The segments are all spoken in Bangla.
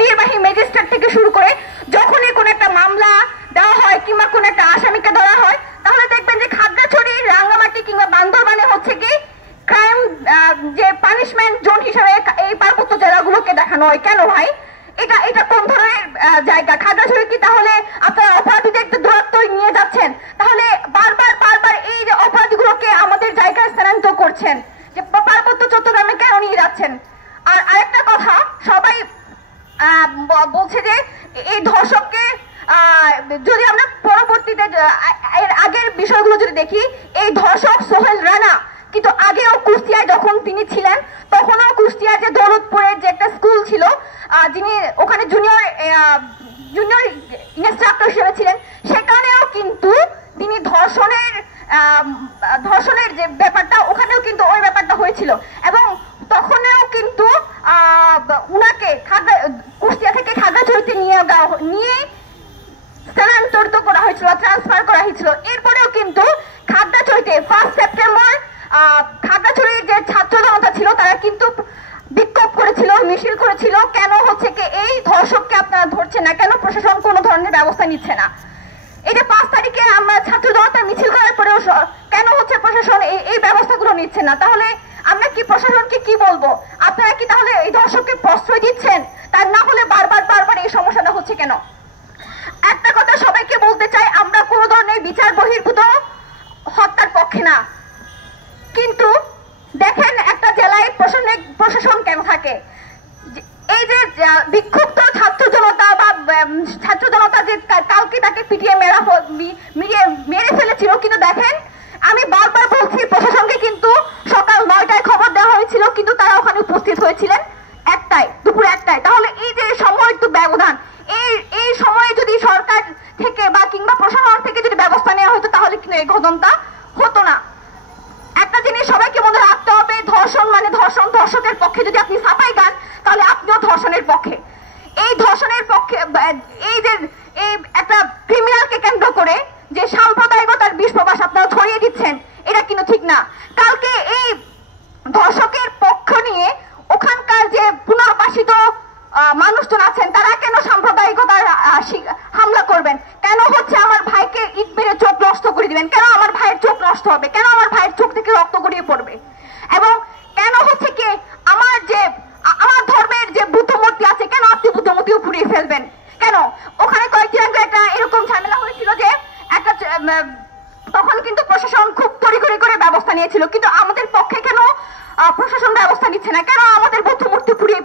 নির্বাহী ম্যাজিস্ট্রেট থেকে শুরু করে যখনই কোনো একটা মামলা দেওয়া হয় কিংবা কোনো একটা আসামিকে ধরা হয়, তাহলে দেখবেন যে খাগড়াছড়ি, রাঙ্গামাটি কিংবা বান্দরবানে হচ্ছে কি ক্রাইম যে পানিশমেন্ট জোন হিসেবে এই পার্বত্য জেলাগুলোকে দেখানো হয়। কেন ভাই? এটা কোন ধরনের জায়গা? খাগড়াছড়ি কি তাহলে আপনারা অপরাধীদের একটু দূরত্ব নিয়ে যাচ্ছেন? তাহলে বারবার এই যে অপরাধীগুলোকে আমাদের জায়গায় স্থানান্তর করছেন, যে পার্বত্য চট্টগ্রামে কেন নিয়ে যাচ্ছেন? আর আরেকটা কথা, সবাই বলছে যে এই ধর্ষককে যদি আমরা পরবর্তীতে এর আগের বিষয়গুলো যদি দেখি, এই ধর্ষক সোহেল রানা কিন্তু আগেও কুষ্টিয়ায় যখন তিনি ছিলেন তখনও কুষ্টিয়ার যে দৌলতপুরের যে একটা স্কুল ছিল, যিনি ওখানে জুনিয়র ইনস্ট্রাক্টর হিসেবে ছিলেন, সেখানেও কিন্তু তিনি ধর্ষণের যে ব্যাপারটা, ওখানেও কিন্তু ওই ব্যাপারটা হয়েছিল এবং তখনও কিন্তু উনাকে কুষ্টিয়া থেকে খাগড়াছড়িতে নিয়ে স্থানান্তরিত করা হয়েছিল, ট্রান্সফার করা হয়েছিল। এরপরেও কিন্তু খাগড়াছড়িতে 1 সেপ্টেম্বর খাগড়াছড়ির যে ছাত্র জনতা ছিল তারা কিন্তু বিক্ষোভ করেছিল, মিছিল করেছিল। কেন হচ্ছে কি এই ধর্ষককে আপনারা ধরছেন না? কেন প্রশাসন কোনো ধরনের ব্যবস্থা নিচ্ছে না? এই যে 5 তারিখে আমরা ছাত্র জনতা মিছিল করার পরেও কেন হচ্ছে প্রশাসন এই ব্যবস্থাগুলো নিচ্ছে না? তাহলে আমরা কি প্রশাসনকে কি বলবো? আপনারা কি তাহলে এই ধর্ষককে প্রশ্রয় দিচ্ছেন? তার না হলে বারবার এই সমস্যাটা হচ্ছে কেন? একটা কথা সবাইকে বলতে চাই, আমরা কোনো ধরনের বিচার বহির্ভূত হত্যার পক্ষে না, কিন্তু দেখেন একটা জেলায় প্রশাসন কেন থাকে? এই যে বিক্ষুব্ধ ছাত্র জনতা যে কালকে তাকে পিটিয়ে মেরে ফেলেছিল, কিন্তু দেখেন আমি বারবার বলছি প্রশাসনকে কিন্তু সকাল 9টায় খবর দেওয়া হয়েছিল, কিন্তু তারা ওখানে উপস্থিত হয়েছিলেন দুপুর 1টায়। তাহলে এই যে সময় একটু ব্যবধান, এই সময়ে যদি সরকার থেকে বা কিংবা প্রশাসন থেকে যদি ব্যবস্থা নেওয়া হতো তাহলে কিন্তু এই ঘটনাটা হতো না। একটা জিনিস সবাইকে মনে রাখতে হবে, ধর্ষণ মানে ধর্ষণ। ধর্ষকের পক্ষে যদি আপনি সাফাই গান তাহলে আপনিও ধর্ষণের পক্ষে। এই ধর্ষণের পক্ষে এই যে একটা ক্রিমিনালকে কেন্দ্র করে যে সাম্প্রদায়িকতার বিষ প্রবাস আপনারা ছড়িয়ে দিচ্ছেন, এটা কিন্তু ঠিক না। কালকে এই ধর্ষকের পক্ষ নিয়ে ওখানকার যে পুনর্বাসিত মানুষজন আছেন তারা কেন সাম্প্রদায়িকতার হামলা করবেন? কেন হচ্ছে আমার ভাইকে ইট মেরে চোখ নষ্ট করে দিবেন? কেন আমার ভাইয়ের চোখ নষ্ট হবে? কেন আমার ভাইয়ের চোখ থেকে রক্ত গড়িয়ে পড়বে? এবং কেন হচ্ছে কি আমার ধর্মের যে বুদ্ধ মূর্তি আছে, কেন আপনি বুদ্ধ মূর্তিও পুড়িয়ে ফেলবেন? কেন? ওখানে কয়েকদিন আগে একটা এরকম ঝামেলা হয়েছিল যে একটা তখন কিন্তু প্রশাসন খুব তড়িঘড়ি করে ব্যবস্থা নিয়েছিল, কিন্তু আমাদের পক্ষে কেন প্রশাসন ব্যবস্থা নিচ্ছে না? কেন আমাদের বুদ্ধ মূর্তি পুড়িয়ে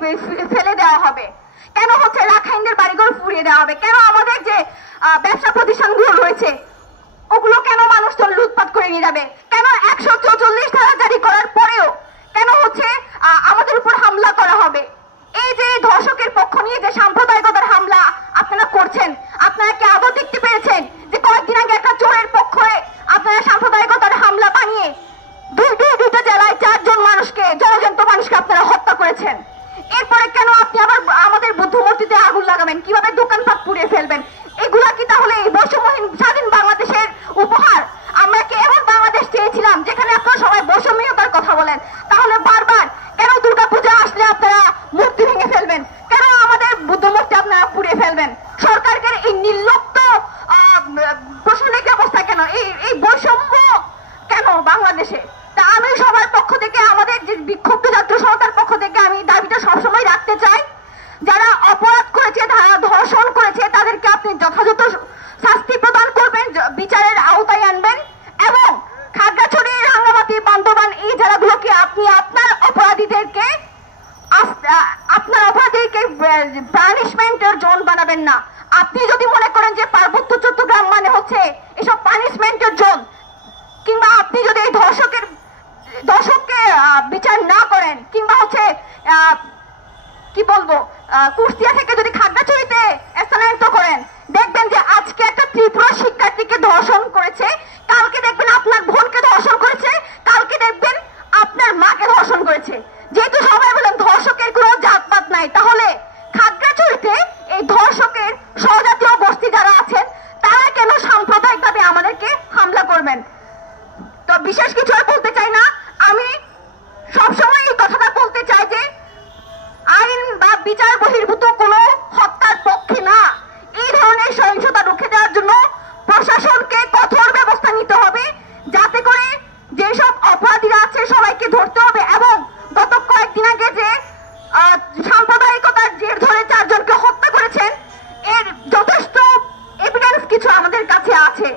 ফেলে দেওয়া হবে? কেন হচ্ছে রাখাইনদের বাড়িঘর পুড়িয়ে দেওয়া হবে? কেন আমাদের যে ব্যবসা প্রতিষ্ঠানগুলো রয়েছে ওগুলো কেন মানুষজন লুটপাট করে নিয়ে যাবে? কেন 144 ধারা জারি করার পরেও কেন হচ্ছে আমাদের উপর হামলা করা হবে? এই যে ধর্ষকের পক্ষ নিয়ে যে সাম্প্রদায়িকতার হামলা আপনারা করছেন, আপনারা কি আদৌ দেখতে পেরেছেন যে কয়েকদিন আগে একটা চোরের পক্ষে আপনারা সাম্প্রদায়িকতার হামলা বানিয়ে দুইটা জেলায় 4 জন মানুষকে, জলজন্ত মানুষকে আপনারা হত্যা করেছেন? এরপরে কেন আপনি আবার আমাদের বুদ্ধ মূর্তিতে আগুন লাগাবেন? কিভাবে দোকানপাট পুড়িয়ে ফেলবেন? এগুলা কি তাহলে এই বৈষম্যহীন স্বাধীন বাংলাদেশের উপহার? আমরা কি এমন বাংলাদেশ চেয়েছিলাম যেখানে আপনারা সবাই বৈষম্যহীনতার কথা বলেন? তাহলে বারবার কেন দুর্গাপূজা আসলে আপনারা মূর্তি ভেঙে ফেলবেন? কেন আমাদের বুদ্ধ মূর্তি আপনারা পুড়িয়ে ফেলবেন? সরকারের এই নির্লিপ্ত প্রশাসনিক ব্যবস্থা কেন? এই বৈষম্য কেন বাংলাদেশে? তা আমি সবার পক্ষ থেকে, আমাদের যে বিক্ষুব্ধ ছাত্র জনতার পক্ষ থেকে আমি দাবিটা সবসময় রাখতে চাই, যারা অপরাধ করেছে, যারা ধর্ষণ করেছে তাদেরকে আপনি যথাযথ শাস্তি প্রদান করবেন, বিচারের আওতায় আনবেন এবং খাগড়াছড়ি, রাঙ্গামাটি, বান্দরবান এই জেলাগুলোকে আপনি আপনার অপরাধীদেরকে পানিশমেন্টের জোন বানাবেন না। আপনি যদি মনে করেন যে পার্বত্য চট্টগ্রাম মানে হচ্ছে এসব পানিশমেন্টের জোন, কিংবা আপনি যদি এই ধর্ষককে বিচার না করেন, কিংবা হচ্ছে কি বলবো কুষ্টিয়া থেকে যদি খাগড়াছড়িতে স্থানান্তর করেন, দেখবেন যে আজকে একটা ত্রিপুরা শিক্ষার্থীকে ধর্ষণ করেছে, কালকে দেখবেন আপনার বোনকে ধর্ষণ করেছে, কালকে দেখবেন আপনার মাকে ধর্ষণ করেছে। যেহেতু সবাই বলেন ধর্ষকের কোনো জাতপাত নাই, তাহলে খাগড়াছড়িতে এই ধর্ষকের স্বজাতীয় গোষ্ঠী যারা আছেন তারা কেন সাম্প্রদায়িকভাবে আমাদেরকে হামলা করবেন? তো বিশেষ কিছু আর বলতে চাই না, আমি সবসময় এই কথাটা বলতে চাই যে আইন বা বিচার বহির্ভূত কোনো হত্যার পক্ষে না। এই ধরনের সহিংসতা রুখে দেওয়ার জন্য প্রশাসনকে কঠোর ব্যবস্থা নিতে হবে, যাতে করে যেসব অপরাধীরা আছে সবাইকে ধরতে হবে। এবং গত কয়েকদিন আগে যে সাম্প্রদায়িকতার জের ধরে 4 জনকে হত্যা করেছেন, এর যথেষ্ট এভিডেন্স কিছু আমাদের কাছে আছে।